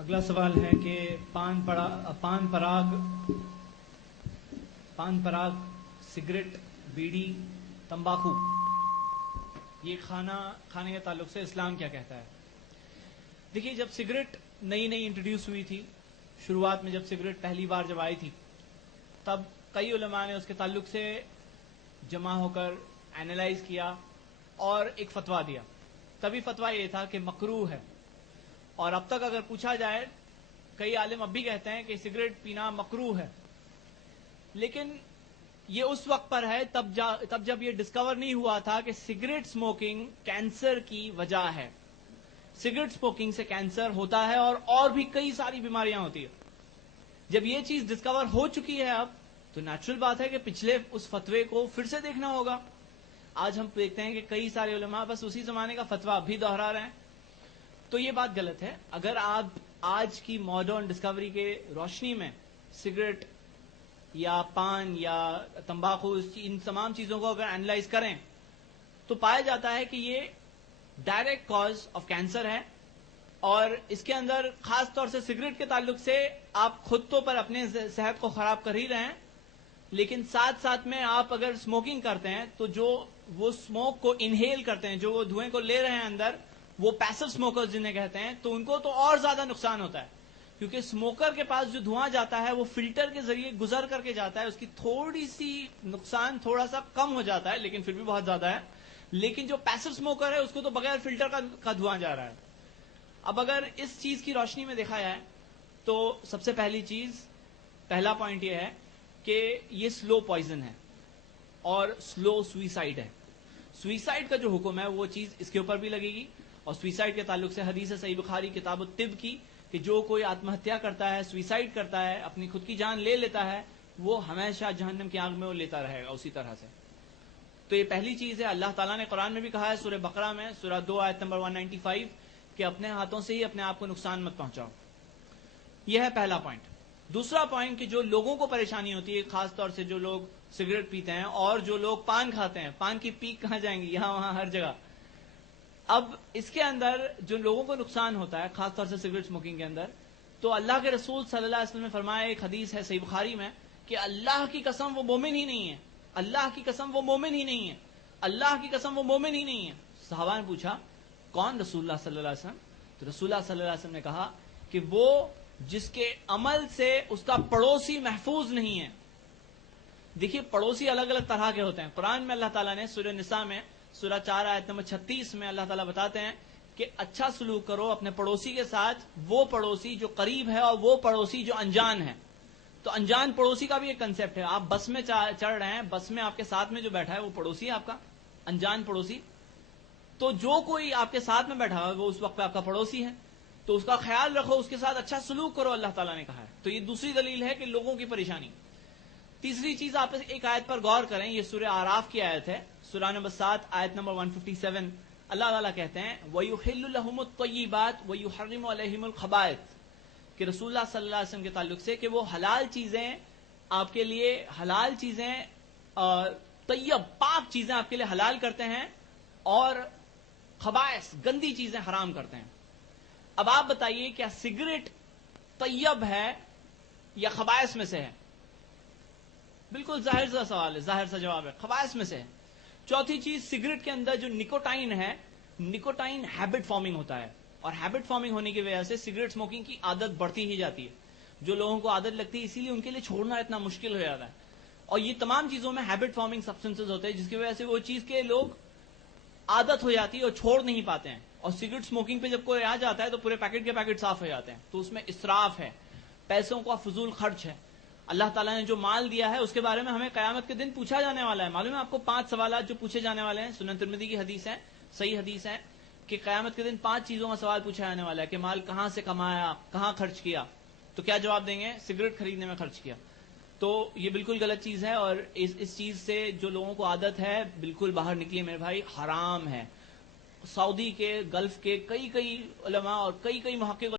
اگلا سوال ہے کہ پان پراگ سگریٹ بیڑی تمباکو یہ کھانے کے تعلق سے اسلام کیا کہتا ہے؟ دیکھیے، جب سگریٹ نئی انٹروڈیوس ہوئی تھی، شروعات میں جب سگریٹ پہلی بار جب آئی تھی، تب کئی علماء نے اس کے تعلق سے جمع ہو کر اینالائز کیا اور ایک فتویٰ دیا. تبھی فتویٰ یہ تھا کہ مکروہ ہے. اور اب تک اگر پوچھا جائے، کئی عالم اب بھی کہتے ہیں کہ سگریٹ پینا مکروہ ہے. لیکن یہ اس وقت پر ہے تب جب یہ ڈسکور نہیں ہوا تھا کہ سگریٹ سموکنگ کینسر کی وجہ ہے. سگریٹ سموکنگ سے کینسر ہوتا ہے اور بھی کئی ساری بیماریاں ہوتی ہیں. جب یہ چیز ڈسکور ہو چکی ہے اب، تو نیچرل بات ہے کہ پچھلے اس فتوے کو پھر سے دیکھنا ہوگا. آج ہم دیکھتے ہیں کہ کئی سارے علماء بس اسی زمانے کا فتویٰ اب بھی دہرا رہے ہیں. تو یہ بات غلط ہے. اگر آپ آج کی ماڈرن ڈسکوری کے روشنی میں سگریٹ یا پان یا تمباکو ان تمام چیزوں کو اگر اینالائز کریں تو پایا جاتا ہے کہ یہ ڈائریکٹ کاز آف کینسر ہے. اور اس کے اندر خاص طور سے سگریٹ کے تعلق سے آپ خود تو پر اپنے صحت کو خراب کر ہی رہے ہیں، لیکن ساتھ ساتھ میں آپ اگر اسموکنگ کرتے ہیں تو جو وہ اسموک کو انہیل کرتے ہیں، جو وہ دھوئیں کو لے رہے ہیں اندر، وہ پیسو اسموکر جنہیں کہتے ہیں، تو ان کو تو اور زیادہ نقصان ہوتا ہے. کیونکہ اسموکر کے پاس جو دھواں جاتا ہے وہ فلٹر کے ذریعے گزر کر کے جاتا ہے. اس کی تھوڑی سی نقصان تھوڑا سا کم ہو جاتا ہے، لیکن پھر بھی بہت زیادہ ہے. لیکن جو پیسو اسموکر ہے اس کو تو بغیر فلٹر کا دھواں جا رہا ہے. اب اگر اس چیز کی روشنی میں دیکھا جائے تو سب سے پہلا پوائنٹ یہ ہے کہ یہ سلو پوائزن ہے اور سلو سوئسائڈ ہے. سوئسائڈ کا جو حکم ہے وہ چیز اس کے اوپر بھی لگے گی. اور سوئسائڈ کے تعلق سے حدیث صحیح بخاری کتاب الطب کی کہ جو کوئی آتم ہتیا کرتا ہے، سوئسائڈ کرتا ہے، اپنی خود کی جان لے لیتا ہے، وہ ہمیشہ جہنم کی آگ میں وہ لیتا رہے گا اسی طرح سے. تو یہ پہلی چیز ہے. اللہ تعالیٰ نے قرآن میں بھی کہا ہے سورہ بقرہ میں سورہ 2 آیت نمبر 195 کہ اپنے ہاتھوں سے ہی اپنے آپ کو نقصان مت پہنچاؤ. یہ ہے پہلا پوائنٹ. دوسرا پوائنٹ کہ جو لوگوں کو پریشانی ہوتی ہے، خاص طور سے جو لوگ سگریٹ پیتے ہیں اور جو لوگ پان کھاتے ہیں، پان کی پیک کہاں جائیں گی، یہاں وہاں ہر جگہ. اب اس کے اندر جو لوگوں کو نقصان ہوتا ہے، خاص طور سے سگریٹ اسموکنگ کے اندر، تو اللہ کے رسول صلی اللہ علیہ وسلم نے فرمایا، ایک حدیث ہے صحیح بخاری میں، کہ اللہ کی قسم وہ مومن ہی نہیں ہے. اللہ کی قسم وہ مومن ہی نہیں ہے. اللہ کی قسم وہ مومن ہی نہیں ہے. صحابہ نے پوچھا کون؟ رسول اللہ صلی اللہ علیہ وسلم. تو رسول اللہ صلی اللہ علیہ وسلم نے کہا کہ وہ جس کے عمل سے اس کا پڑوسی محفوظ نہیں ہے. دیکھیے، پڑوسی الگ الگ طرح کے ہوتے ہیں. قرآن میں اللہ تعالیٰ نے سورہ نساء میں سورہ 4 آیت نمبر 36 میں اللہ تعالیٰ بتاتے ہیں کہ اچھا سلوک کرو اپنے پڑوسی کے ساتھ، وہ پڑوسی جو قریب ہے اور وہ پڑوسی جو انجان ہے. تو انجان پڑوسی کا بھی ایک کنسپٹ ہے. آپ بس میں چڑھ رہے ہیں، بس میں آپ کے ساتھ میں جو بیٹھا ہے وہ پڑوسی ہے آپ کا، انجان پڑوسی. تو جو کوئی آپ کے ساتھ میں بیٹھا ہے وہ اس وقت آپ کا پڑوسی ہے. تو اس کا خیال رکھو، اس کے ساتھ اچھا سلوک کرو، اللہ تعالیٰ نے کہا ہے. تو یہ دوسری دلیل ہے کہ لوگوں کی پریشانی. تیسری چیز، آپ ایک آیت پر غور کریں. یہ سورہ اعراف کی آیت ہے، سورہ نمبر 7 آیت نمبر 157. اللہ تعالیٰ کہتے ہیں وَيُحِلُّ لَهُمُ الطَّيِّبَاتِ وَيُحَرِّمُ عَلَيْهِمُ الْخَبَائِثَ، کہ رسول اللہ صلی اللہ علیہ وسلم کے تعلق سے کہ وہ حلال چیزیں آپ کے لیے، حلال چیزیں طیب پاک چیزیں آپ کے لیے حلال کرتے ہیں اور خبائث گندی چیزیں حرام کرتے ہیں. اب آپ بتائیے کیا سگریٹ طیب ہے یا خبائث میں سے ہے؟ بالکل ظاہر سا سوال ہے، ظاہر سا جواب ہے، خبائث میں سے ہے. چوتھی چیز، سگریٹ کے اندر جو نکوٹائن ہے، نکوٹائن ہیبٹ فارمنگ ہوتا ہے، اور ہیبٹ فارمنگ ہونے کی وجہ سے سگریٹ اسموکنگ کی عادت بڑھتی ہی جاتی ہے. جو لوگوں کو عادت لگتی ہے اسی لیے ان کے لیے چھوڑنا اتنا مشکل ہو جاتا ہے. اور یہ تمام چیزوں میں ہیبٹ فارمنگ سبسٹنسز ہوتے ہیں جس کی وجہ سے وہ چیز کے لوگ عادت ہو جاتی ہے اور چھوڑ نہیں پاتے ہیں. اور سگریٹ اسموکنگ پہ جب کوئی آ جاتا ہے تو پورے پیکٹ کے پیکٹ صاف ہو جاتے ہیں. تو اس میں اسراف ہے، پیسوں کا فضول خرچ ہے. اللہ تعالیٰ نے جو مال دیا ہے اس کے بارے میں ہمیں قیامت کے دن پوچھا جانے والا ہے. معلوم ہے آپ کو 5 سوالات جو پوچھے جانے والے ہیں، سنن ترمذی کی حدیث ہے، صحیح حدیث ہے کہ قیامت کے دن 5 چیزوں کا سوال پوچھا جانے والا ہے کہ مال کہاں سے کمایا، کہاں خرچ کیا. تو کیا جواب دیں گے؟ سگریٹ خریدنے میں خرچ کیا. تو یہ بالکل غلط چیز ہے، اور اس چیز سے جو لوگوں کو عادت ہے بالکل باہر نکلیے میرے بھائی، حرام ہے. سعودی کے، گلف کے کئی علماء اور کئی محقق